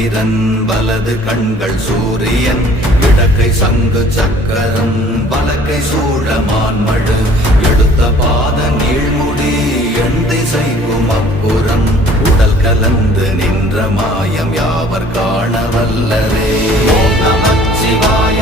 சந்திரன் வலது கண்கள் சூரியன் இடக்கை சங்கு சக்கரம் வலக்கை சூழமான்மழு எடுத்த பாத நீழ்முடி எண் திசைக்கும் அப்புறம் உடல் கலந்து நின்ற மாயம் யாவர் காண வல்லரே. ஓம் நமச்சிவாய